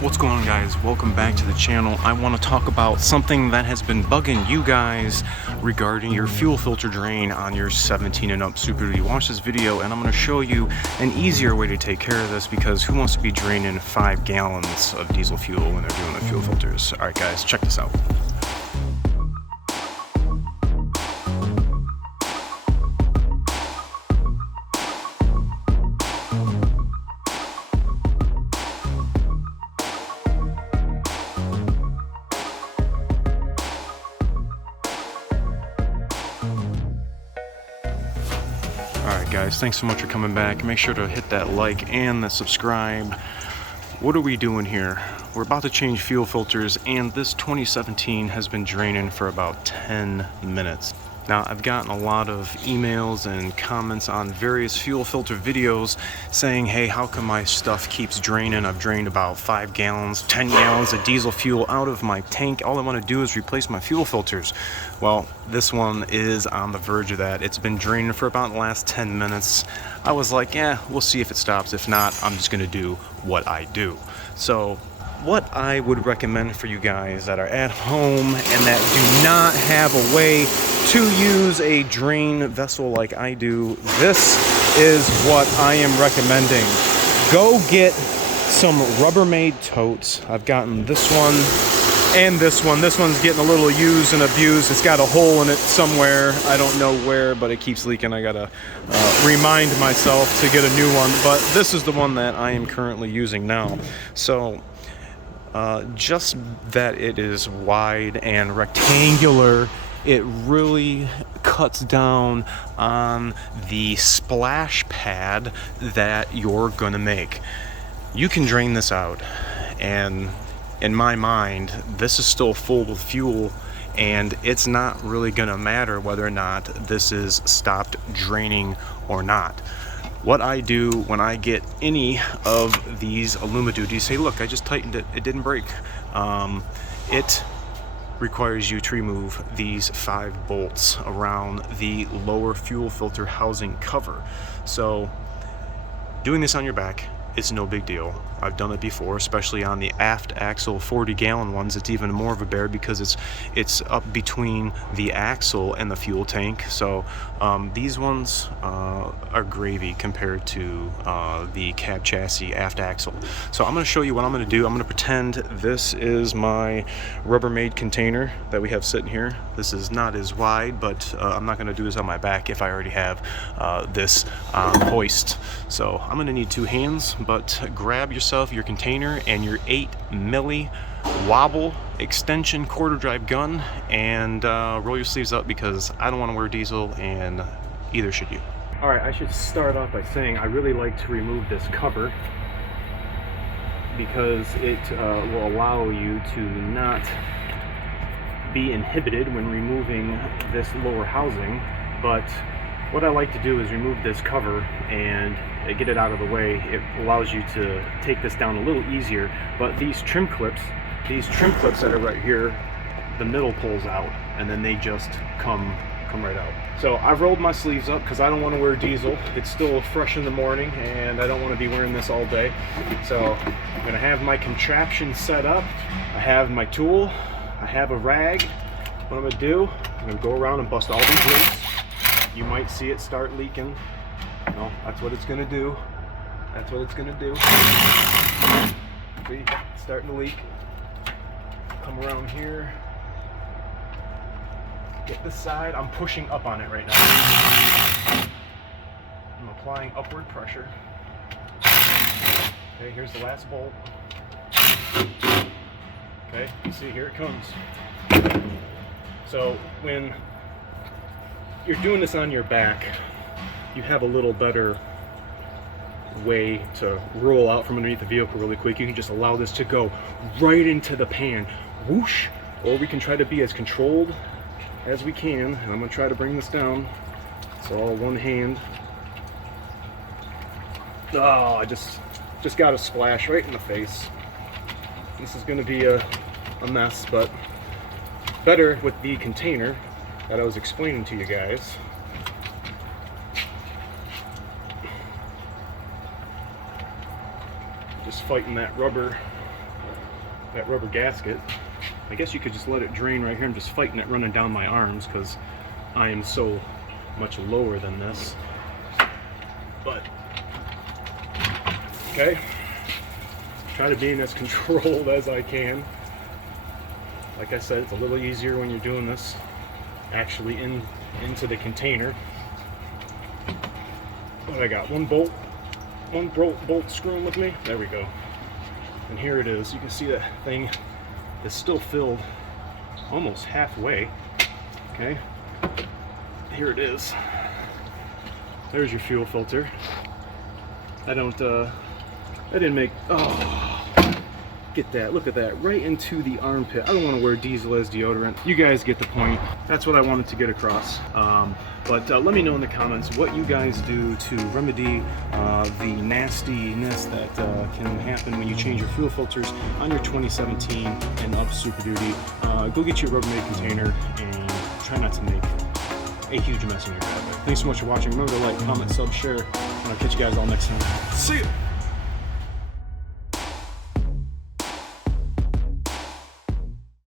What's going on, guys? Welcome back to the channel. I want to talk about something that has been bugging you guys regarding your fuel filter drain on your 17 and up Super Duty. Watch this video and I'm going to show you an easier way to take care of this, because who wants to be draining 5 gallons of diesel fuel when they're doing the fuel filters? All right, guys, check this out. Alright guys, thanks so much for coming back. Make sure to hit that like and the subscribe. What are we doing here? We're about to change fuel filters, and this 2017 has been draining for about 10 minutes. Now, I've gotten a lot of emails and comments on various fuel filter videos saying, hey, how come my stuff keeps draining? I've drained about 5 gallons, 10 gallons of diesel fuel out of my tank. All I want to do is replace my fuel filters. Well, this one is on the verge of that. It's been draining for about the last 10 minutes. I was like, yeah, we'll see if it stops. If not, I'm just going to do what I do. So what I would recommend for you guys that are at home and that do not have a way to use a drain vessel like I do, this is what I am recommending. Go get some Rubbermaid totes. I've gotten this one and this one. This one's getting a little used and abused. It's got a hole in it somewhere. I don't know where, but it keeps leaking. I gotta remind myself to get a new one. But this is the one that I am currently using now. So just that it is wide and rectangular, it really cuts down on the splash pad that you're gonna make. You can drain this out, and in my mind, this is still full with fuel, and it's not really gonna matter whether or not this is stopped draining or not. What I do when I get any of these Alumaduties, hey look, I just tightened it, it didn't break. It requires you to remove these 5 bolts around the lower fuel filter housing cover. So doing this on your back, it's no big deal. I've done it before, especially on the aft axle 40-gallon ones. It's even more of a bear because it's up between the axle and the fuel tank. So these ones are gravy compared to the cab chassis aft axle. So I'm going to show you what I'm going to do. I'm going to pretend this is my Rubbermaid container that we have sitting here. This is not as wide, but I'm not going to do this on my back if I already have this hoist. So I'm going to need 2 hands, but grab yourself your container and your 8 milli wobble extension quarter drive gun, and roll your sleeves up, because I don't want to wear diesel, and either should you. All right, I should start off by saying I really like to remove this cover because it will allow you to not be inhibited when removing this lower housing. But what I like to do is remove this cover and get it out of the way. It allows you to take this down a little easier. But these trim clips that are right here, the middle pulls out, and then they just come right out. So I've rolled my sleeves up because I don't want to wear diesel. It's still fresh in the morning and I don't want to be wearing this all day. So I'm going to have my contraption set up. I have my tool. I have a rag. What I'm going to do, I'm going to go around and bust all these links. You might see it start leaking. No, that's what it's gonna do. That's what it's gonna do. See, it's starting to leak. Come around here. Get this side. I'm pushing up on it right now. I'm applying upward pressure. Okay, here's the last bolt. Okay, you see, here it comes. So when you're doing this on your back, you have a little better way to roll out from underneath the vehicle really quick. You can just allow this to go right into the pan, whoosh, or we can try to be as controlled as we can. And I'm gonna try to bring this down. It's all one hand. Oh, I just got a splash right in the face. This is gonna be a mess, but better with the container that I was explaining to you guys. Just fighting that rubber that rubber gasket. I guess you could just let it drain right here. I'm just fighting it running down my arms because I am so much lower than this. But, okay. Try to be as controlled as I can. Like I said, it's a little easier when you're doing this actually into the container. But I got one bolt screwing with me. There we go. And here it is. You can see that thing is still filled almost halfway. Okay. Here it is. There's your fuel filter. I didn't make, oh, get that, look at that, right into the armpit. I don't want to wear diesel as deodorant. You guys get the point. That's what I wanted to get across. But let me know in the comments what you guys do to remedy the nastiness that can happen when you change your fuel filters on your 2017 and up Super Duty. Go get you a Rubbermaid container and try not to make a huge mess in your driveway. Thanks so much for watching. Remember to like, comment, sub, share, and I'll catch you guys all next time. See ya!